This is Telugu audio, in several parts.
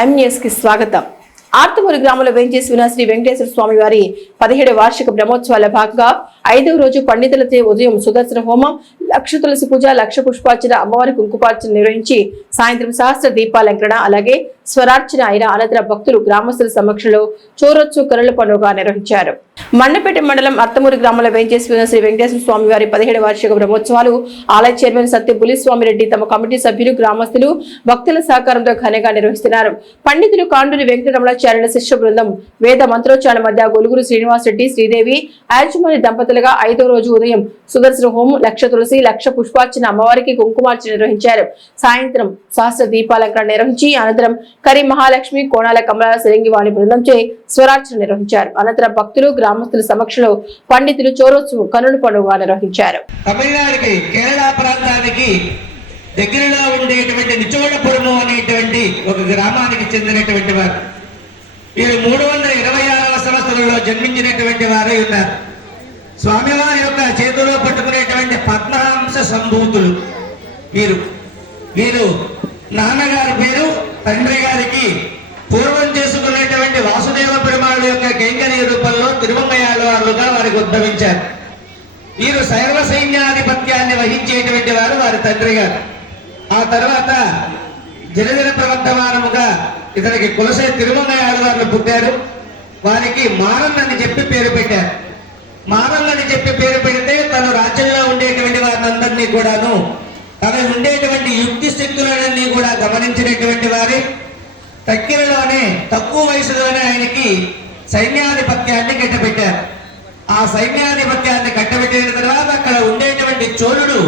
ఎంఎస్ కి స్వాగతం. ఆర్తమూరు గ్రామంలో వేంచేసి ఉన్న శ్రీ వెంకటేశ్వర స్వామి వారి 17వ వార్షిక బ్రహ్మోత్సవాల భాగంగా 5వ రోజు పండితులతో ఉదయం సుదర్శన హోమం, లక్ష తులసి పూజ, లక్ష పుష్పార్చన, అమ్మవారి కుంకుమార్చన నిర్వహించి సాయంత్రం సహస్ర దీపాలంకరణ అలాగే స్వరార్చన అయిన అనంతరం భక్తులు గ్రామస్తుల సమక్షంలో చోరొచ్చు కరుల పండుగ నిర్వహించారు. మండపేట మండలం అర్తమూరు గ్రామంలో వేంచేసి ఉన్న శ్రీ వెంకటేశ్వర స్వామి వారి 17వ వార్షిక బ్రహ్మోత్సవాలు ఆలయ చైర్మన్ సత్య పులిస్వామిరెడ్డి, తమ కమిటీ సభ్యులు, గ్రామస్తులు, భక్తుల సహకారంతో ఘనంగా నిర్వహిస్తున్నారు. పండితులు కాండూరి వెంకటరమణ చారణ శిష్య బృందం వేద మంత్రోచ్చారణ మధ్య గొలుగురు శ్రీనివాస్ రెడ్డి, శ్రీదేవి యాజమాన్య దంపతులుగా 5వ రోజు ఉదయం సుదర్శన హోమం, లక్ష తులసి, లక్ష పుష్పార్చన, అమ్మవారికి కుంకుమార్చన నిర్వహించారు. సాయంత్రం సహస్ర దీపాలంకరణ నిర్వహించి అనంతరం కరీ మహాలక్ష్మి, కోణాల కమలాల సిరంగివాణి బృందంచే స్వరార్చన నిర్వహించారు. అనంతరం భక్తులు, గ్రామస్తుల సమక్షంలో పండితులు చోరోత్సవం కనుల పండుగ నిర్వహించారు. తమిళనాడుకి, కేరళ ప్రాంతానికి దగ్గరలో ఉండేటువంటి నిచోడపురము అనేటువంటి ఒక గ్రామానికి చెందినటువంటి వారు. వీరు 326వ సంవత్సరంలో జన్మించినటువంటి వారై ఉన్నారు. స్వామివారి యొక్క చేతిలో పట్టుకునేటువంటి పద్మహంస సంభూతులు వీరు నాన్నగారి పేరు, తండ్రి గారికి పూర్వం చేసుకునేటువంటి వాసుదేవ పెరుమాళ్ యొక్క కైంకర్య రూపంలో తిరుమంగయాళ్ళవారులుగా వారికి ఉద్భవించారు. వీరు సర్వ సైన్యాధిపత్యాన్ని వహించేటువంటి వారు వారి తండ్రి గారు. ఆ తర్వాత జనజన ప్రవర్తమానముగా ఇతనికి కులసే తిరుమంగయాళ్ళవార్లు పుట్టారు. వారికి మారన్ అని చెప్పి పేరు పెట్టారు. మారన్ అని చెప్పి పేరు పెడితే తను రాజ్యంలో ఉండేటువంటి వారినందరినీ కూడాను, తన ఉండేటువంటి యుక్తి శక్తులన్నీ కూడా గమనించినటువంటి వారి తక్కిరలోనే తక్కువ వయసులోనే ఆయనకి సైన్యాధిపత్యాన్ని కట్టబెట్టారు. ఆ సైన్యాధిపత్యాన్ని కట్టబెట్టిన తర్వాత అక్కడ ఉండేటువంటి చోళుడు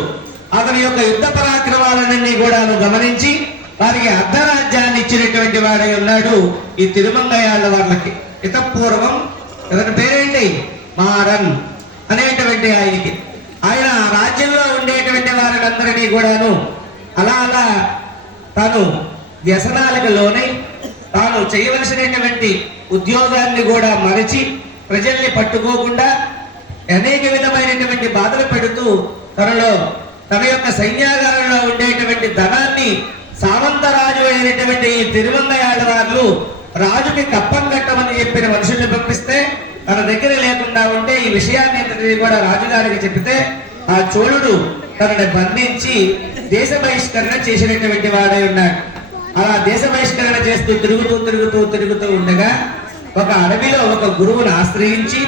అతని యొక్క యుద్ధ పరాక్రమాలన్నీ కూడా గమనించి వారికి అర్ధరాజ్యాన్ని ఇచ్చినటువంటి వాడై ఉన్నాడు ఈ తిరుమంగయాళ్ళ వాళ్ళకి. ఇతపూర్వం ఇతని పేరేంటి? మారన్ అనేటువంటి ఆయనకి. ఆయన రాజ్యంలో ఉండేటువంటి వారినందరినీ కూడాను అలా తాను వ్యసనాలకు లోనై తాను చేయవలసినటువంటి ఉద్యోగాన్ని కూడా మరచి ప్రజల్ని పట్టుకోకుండా అనేక విధమైనటువంటి బాధలు పెడుతూ తన యొక్క సైన్యాగారంలో ఉండేటువంటి ధనాన్ని సామంతరాజు అయినటువంటి ఈ తిరుమంగయాళ్ళవార్లు రాజుకి కప్పం కట్టమని చెప్పిన మనుషుల్ని పంపిస్తే తన దగ్గర లేకుండా ఉంటే ఈ విషయాన్ని కూడా రాజుగారికి చెప్తే ఆ చోళుడు తనని బంధించి దేశ బహిష్కరణ చేసినటువంటి వాడై ఉన్నాడు. అలా దేశ బహిష్కరణ చేస్తూ తిరుగుతూ ఉండగా ఒక అడవిలో ఒక గురువును ఆశ్రయించి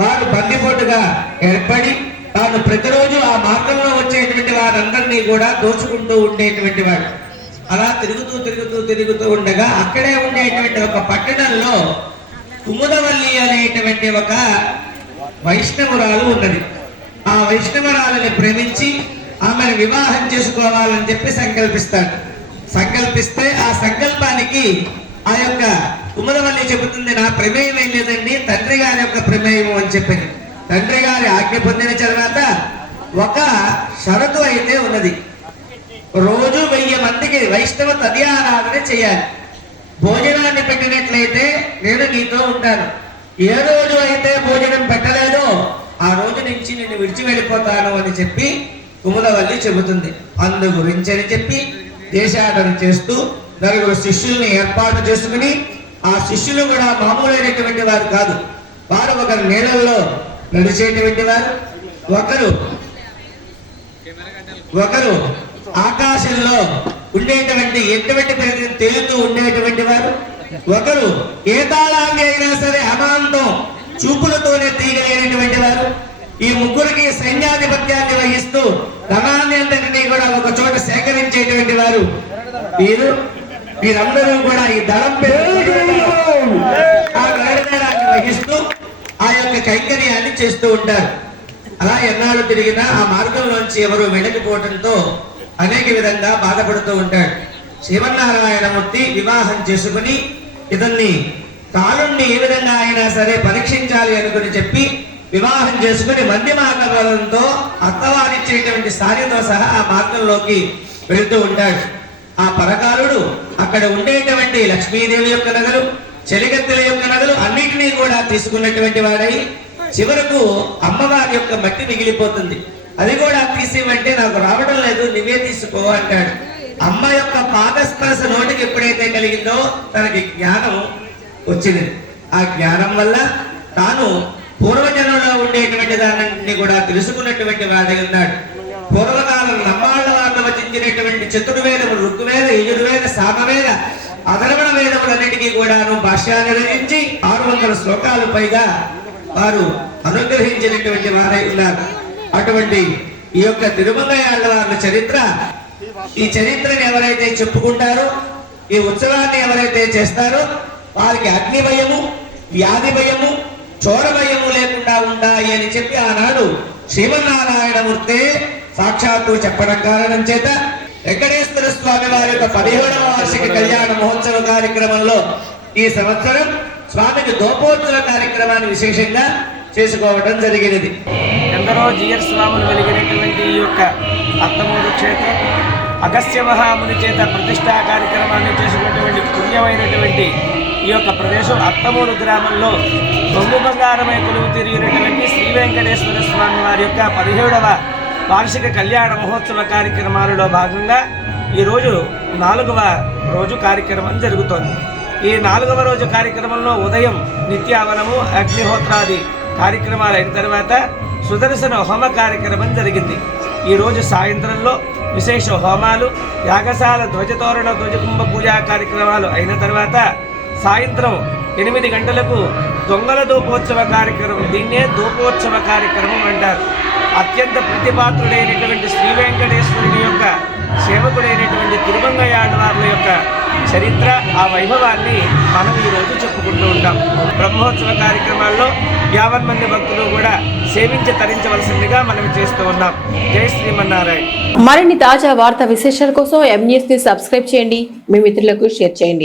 వారు బందిపోటుగా ఏర్పడి తాను ప్రతిరోజు ఆ మార్గంలో వచ్చేటువంటి వారందరినీ కూడా దోచుకుంటూ ఉండేటువంటి వాడు. అలా తిరుగుతూ ఉండగా అక్కడే ఉండేటువంటి ఒక పట్టణంలో కుముదవల్లి అనేటువంటి ఒక వైష్ణవురాలు ఉన్నది. ఆ వైష్ణవురాలని ప్రేమించి ఆమెను వివాహం చేసుకోవాలని చెప్పి సంకల్పిస్తే ఆ సంకల్పానికి ఆ యొక్క కుముదవల్లి చెబుతుంది, నా ప్రమేయం ఏం లేదండి, తండ్రి గారి యొక్క ప్రమేయం అని చెప్పింది. తండ్రి గారి ఆజ్ఞ పొందిన తర్వాత ఒక షరతు అయితే ఉన్నది. రోజు 1000 మందికి వైష్ణవ తదియారాధన చేయాలి. భోజనాన్ని పెట్టినట్లయితే నేను నీతో ఉంటాను. ఏ రోజు అయితే భోజనం పెట్టలేదో ఆ రోజు నుంచి నేను విడిచి వెళ్ళిపోతాను అని చెప్పి కుముదవల్లి చెబుతుంది. అందు గురించి అని చెప్పి దేశాటన చేస్తూ 4 శిష్యుల్ని ఏర్పాటు చేసుకుని, ఆ శిష్యులు కూడా మామూలైనటువంటి వారు కాదు. వారు ఒకరు నీళ్ళల్లో నడిచేటువంటి వారు, ఒకరు ఆకాశంలో ఉండేటువంటి ఎటువంటి ప్రగతిని తేలుతూ ఉండేటువంటి వారు, ఒకరు ఏ తాళాన్ని అయినా సరే అమాంతం చూపులతోనే తీయగలిగినటువంటి వారు. ఈ ముగ్గురికి సైన్యాధిపత్యాన్ని వహిస్తూ ధనాన్ని అంతటినీ కూడా ఒక చోట సేకరించేటువంటి వారు వీరందరూ కూడా ఈ దళం వహిస్తూ ఆ యొక్క కైంకర్యాన్ని చేస్తూ ఉంటారు. అలా ఎన్నాళ్ళు తిరిగినా ఆ మార్గంలోంచి ఎవరు వెళ్ళకపోవడంతో అనేక విధంగా బాధపడుతూ ఉంటాడు. శ్రీమన్నారాయణమూర్తి వివాహం చేసుకుని ఇతన్ని కాలుణ్ణి ఏ విధంగా అయినా సరే పరీక్షించాలి అనుకుని చెప్పి వివాహం చేసుకుని మంది మార్గంతో అత్తవారిచ్చేటువంటి సారితో సహా ఆ మార్గంలోకి వెళుతూ ఉంటాడు. ఆ పరకాలుడు అక్కడ ఉండేటువంటి లక్ష్మీదేవి యొక్క నగలు, చెలికత్తెల యొక్క నగలు అన్నిటినీ కూడా తీసుకున్నటువంటి వాడై చివరకు అమ్మవారి యొక్క మట్టి మిగిలిపోతుంది. అది కూడా తీసివంటే నాకు రావడం లేదు, నువ్వే తీసుకో అంటాడు. అమ్మ యొక్క పాదస్పర్శ నోటికి ఎప్పుడైతే కలిగిందో తనకి జ్ఞానం వచ్చింది. ఆ జ్ఞానం వల్ల తాను పూర్వజన్మలో ఉండేటువంటి దాన్ని కూడా తెలుసుకున్నటువంటి వాడై ఉన్నాడు. పూర్వకాలం నమ్మాళ్ళ వారిని వచించినటువంటి చతుర్వేదములు, ఋగ్వేద, యజుర్వేద, సామవేద, అధర్వణ వేదములన్నిటికీ కూడాను భాష్యాన్ని రచించి 600 శ్లోకాలు పైగా వారు అనుగ్రహించినటువంటి వారై ఉన్నారు. అటువంటి ఈ యొక్క తిరుమంగయాళ్ళ వారి చరిత్ర, ఈ చరిత్రని ఎవరైతే చెప్పుకుంటారో, ఈ ఉత్సవాన్ని ఎవరైతే చేస్తారో వారికి అగ్ని భయము, వ్యాధి భయము, చోర భయము లేకుండా ఉంటాయి అని చెప్పి ఆనాడు శ్రీమన్నారాయణమూర్తి సాక్షాత్తు చెప్పడం కారణం చేత వెంకటేశ్వర స్వామి వారి యొక్క 17వ వార్షిక కళ్యాణ మహోత్సవ కార్యక్రమంలో ఈ సంవత్సరం స్వామికి దోపోత్సవ కార్యక్రమాన్ని విశేషంగా చేసుకోవడం జరిగినది. ఎందరో జీయర్ స్వాములు వెలిగినటువంటి ఈ యొక్క అత్తమూరు క్షేత్రం అగస్త్య మహాముని చేత ప్రతిష్టా కార్యక్రమాన్ని చేసుకున్నటువంటి పుణ్యమైనటువంటి ఈ యొక్క ప్రదేశం అత్తమూరు గ్రామంలో దొంగు బంగారమై కొలువు తిరిగినటువంటి శ్రీ వెంకటేశ్వర స్వామి వారి యొక్క 17వ వార్షిక కళ్యాణ మహోత్సవ కార్యక్రమాలలో భాగంగా ఈరోజు 4వ రోజు కార్యక్రమం జరుగుతోంది. ఈ 4వ రోజు కార్యక్రమంలో ఉదయం నిత్యావనము, అగ్నిహోత్రాది కార్యక్రమాలు అయిన తర్వాత సుదర్శన హోమ కార్యక్రమం జరిగింది. ఈరోజు సాయంత్రంలో విశేష హోమాలు, యాగశాల ధ్వజతోరణ, ధ్వజకుంభ పూజా కార్యక్రమాలు అయిన తర్వాత సాయంత్రం 8 గంటలకు దొంగల దూపోత్సవ కార్యక్రమం, దీన్నే దూపోత్సవ కార్యక్రమం అంటారు. అత్యంత ప్రతిపాత్రుడైనటువంటి శ్రీ వెంకటేశ్వరుని యొక్క సేవకుడైనటువంటి తిరుమంగయాళ్ళవార్ల యొక్క చరిత్ర, ఆ వైభవాన్ని మనం ఈరోజు చెప్పుకుంటూ ఉంటాం. బ్రహ్మోత్సవ కార్యక్రమాల్లో 50 మంది భక్తులు కూడా సేవించి తరించవలసిందిగా మనం చేస్తూ ఉన్నాం. జై శ్రీమన్నారాయణ. మరిన్ని తాజా వార్తా విశేషాల కోసం M News ని సబ్స్క్రైబ్ చేయండి, మీ మిత్రులకు షేర్ చేయండి.